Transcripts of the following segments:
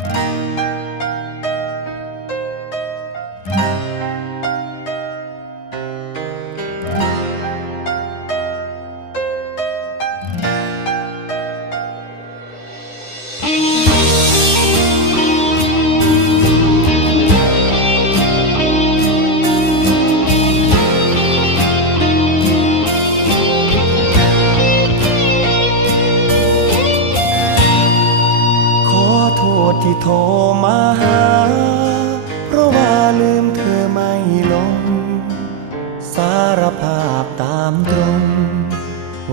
ข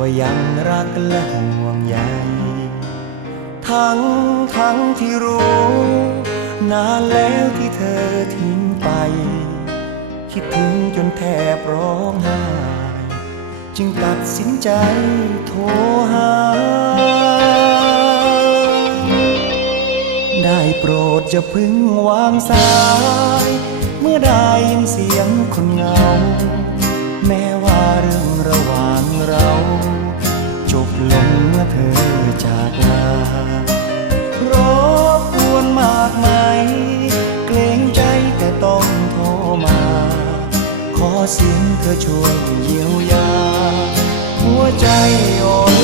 ว่ายังรักและห่วงใยทั้งทั้งที่รู้นานแล้วที่เธอทิ้งไป คิดถึงจนแทบร้องไห้จึงตัดสินใจโทรหา ได้โปรดจะพึ่งวางสาย เมื่อได้ยินเสียงคนเหงา จากลารบกวนมากไหมเกรงใจแต่ต้องโทรมา ขอเสียงเธอช่วยเยียวยา หัวใจอ่อน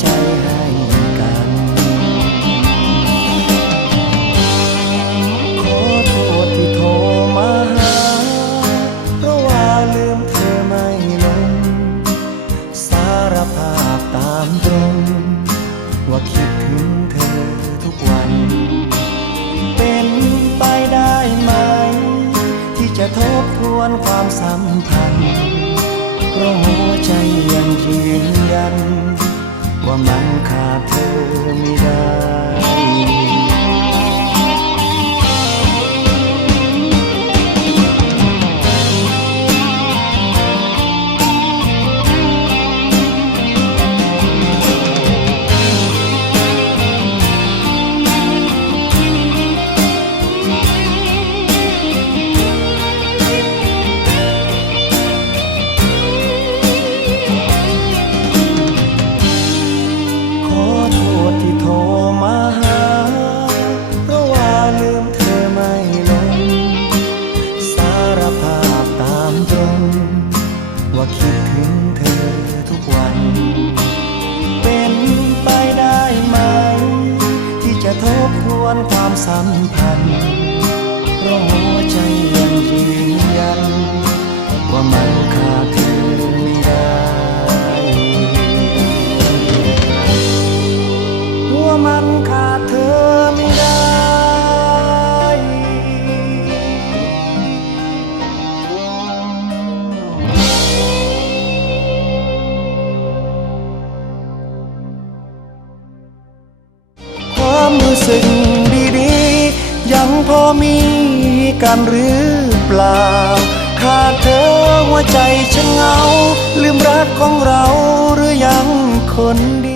ใจให้กัน ขอโทษที่โทรมาหา เพราะว่าลืมเธอไม่ลง สารภาพตามตรง ว่าคิดถึงเธอทุกวัน เป็นไปได้ไหม ที่จะทบทวนความสัมพันธ์เพราะหัวใจยังยืนยัน ว่ามันขาดเธอไม่ได้ สัมพันธ์เพราะหัวใจยังยืนยัน ว่ามันขาดเธอไม่ได้ ว่ามันขาดเธอไม่ได้ ความรู้สึกดีๆยัง พอมีกันหรือเปล่า ขาดเธอหัวใจฉันเหงา ลืมรักของเราหรือยังคนดี